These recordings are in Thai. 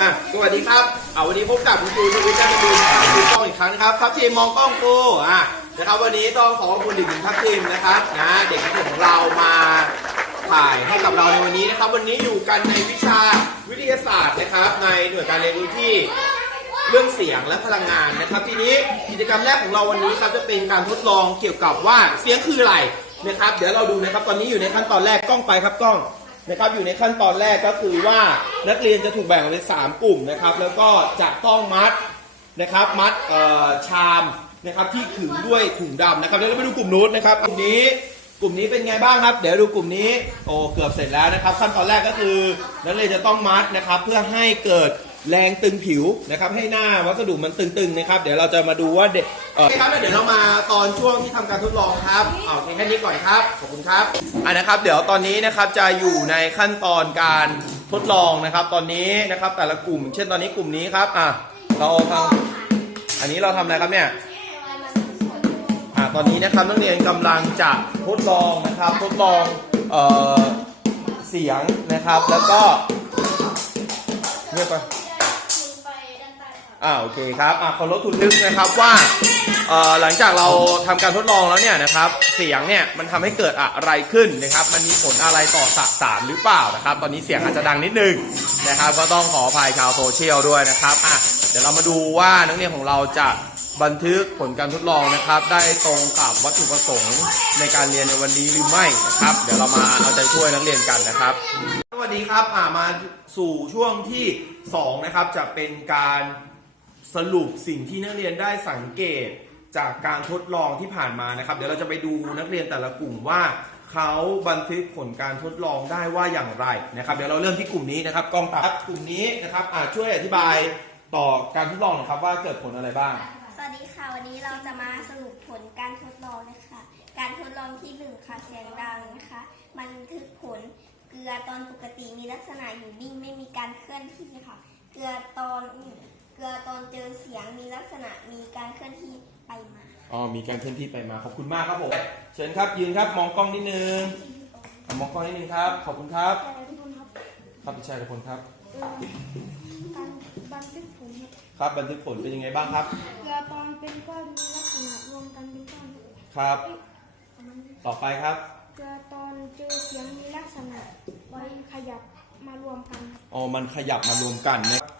อะสวัสดีครับเอาวันนี้พบกับคุณครูชวิตจันทร์บุญครับครูกล้องอีกครั้งนะครับครับทีมมองกล้องครูอะนะครับวันนี้ต้องขอขอบคุณเด็กหญิงทัพทีมนะครับนะเด็กของเรามาถ่ายให้กับเราในวันนี้นะครับ วันนี้อยู่กันในวิชาวิทยาศาสตร์นะครับ ในหน่วยการเรียนรู้ที่เรื่องเสียงและพลังงานนะครับ ทีนี้กิจกรรมแรกของเราวันนี้ครับจะเป็นการทดลองเกี่ยวกับว่าเสียงคืออะไรนะครับ เดี๋ยวเราดูนะครับตอนนี้อยู่ในขั้นตอนแรกกล้องไปครับกล้อง นะครับ อยู่ในขั้นตอนแรกก็คือว่านักเรียนจะถูกแบ่งออกเป็นสามกลุ่มนะครับ แล้วก็จะต้องมัดนะครับ มัดเอ่อชามนะครับที่ขึงด้วยถุงดำนะครับเดี๋ยวเราไปดูกลุ่มนู้นนะครับ กลุ่มนี้กลุ่มนี้เป็นไงบ้างครับ เดี๋ยวดูกลุ่มนี้โอ้เกือบเสร็จแล้วนะครับ ขั้นตอนแรกก็คือนักเรียนจะต้องมัดนะครับ เพื่อให้เกิด แรงตึงผิวนะครับให้หน้าวัสดุมันตึงๆนะครับ เดี๋ยวเราจะมาดูว่าเด็กเออครับแล้วเดี๋ยวเรามาตอนช่วงที่ทำการทดลองครับเอาโอเคแค่นี้ก่อนครับขอบคุณครับอ่านะครับ เดี๋ยวตอนนี้นะครับจะอยู่ในขั้นตอนการทดลองนะครับ ตอนนี้นะครับ แต่ละกลุ่ม เช่นตอนนี้กลุ่มนี้ครับอะเราทำอันนี้เราทำอะไรครับเนี่ยอ่าตอนนี้นะครับนักเรียนกำลังจะทดลองนะครับ ทดลองเอ่อเสียงนะครับแล้วก็เงียบไป อ่าโอเคครับอ่าขอรถทุนลึกนะครับว่าเอ่อหลังจากเราทำการทดลองแล้วเนี่ยนะครับ เสียงเนี่ยมันทำให้เกิดอะไรขึ้นนะครับ มันมีผลอะไรต่อสสารหรือเปล่านะครับ ตอนนี้เสียงอาจจะดังนิดนึงนะครับ ก็ต้องขออภัยชาวโซเชียลด้วยนะครับอะเดี๋ยวเรามาดูว่านักเรียนของเราจะบันทึกผลการทดลองนะครับ ได้ตรงกับวัตถุประสงค์ในการเรียนในวันนี้หรือไม่นะครับ เดี๋ยวเรามาเอาใจช่วยนักเรียนกันนะครับ สวัสดีครับอ่ามาสู่ช่วงที่ 2 นะครับจะเป็นการ สรุปสิ่งที่นักเรียนได้สังเกตจากการทดลองที่ผ่านมานะครับ เดี๋ยวเราจะไปดูนักเรียนแต่ละกลุ่มว่าเขาบันทึกผลการทดลองได้ว่าอย่างไรนะครับ เดี๋ยวเราเริ่มที่กลุ่มนี้นะครับ กองตับกลุ่มนี้นะครับอาช่วยอธิบายต่อการทดลองหนะครับว่าเกิดผลอะไรบ้าง สวัสดีค่ะ วันนี้เราจะมาสรุปผลการทดลองนะคะ การทดลองที่หนึ่งค่ะเสียงดังนะคะบันทึกผลเกลือตอนปกติมีลักษณะอยู่นิ่งไม่มีการเคลื่อนที่ค่ะ เกลือตอน ลือตอนเจอเสียงมีลักษณะมีการเคลื่อนที่ไปมา อ๋อ มีการเคลื่อนที่ไปมา ขอบคุณมากครับผม เชิญครับ ยืนครับ มองกล้องนิดนึงอะมองกล้องนิดนึงครับ ขอบคุณครับ ครับพี่ชายกับคนครับ การบันทึกผลครับบันทึกผลเป็นยังไงบ้างครับ เกลือตอนเป็นก้อนมีลักษณะรวมกันเป็นก้อนครับต่อไปครับ เกลือตอนเจอเสียงมีลักษณะไว้ขยับมารวมกัน อ๋อ มันขยับมารวมกันนะค่ะวันนี้หนูจะมา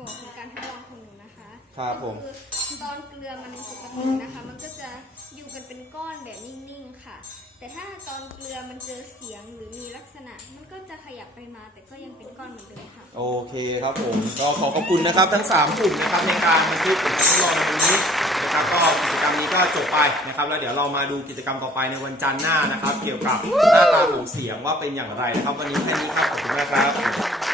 บอกถึงการทดลองของหนูนะคะครับผม ก็คือตอนเกลือมันปกตินะคะ มันก็จะอยู่กันเป็นก้อนแบบนิ่งๆค่ะ แต่ถ้าตอนเกลือมันเจอเสียงหรือมีลักษณะ มันก็จะขยับไปมาแต่ก็ยังเป็นก้อนเหมือนเดิมค่ะ โอเคครับผมก็ขอขอบคุณนะครับทั้ง 3 กลุ่มนะครับในการบันทึกผลการทดลองในวันนี้นะครับก็กิจกรรมนี้ก็จบไปนะครับ แล้วเดี๋ยวเรามาดูกิจกรรมต่อไปในวันจันทร์หน้านะครับ เกี่ยวกับหน้าตาของเสียงว่าเป็นอย่างไรนะครับ วันนี้แค่นี้ครับขอบคุณมากครับ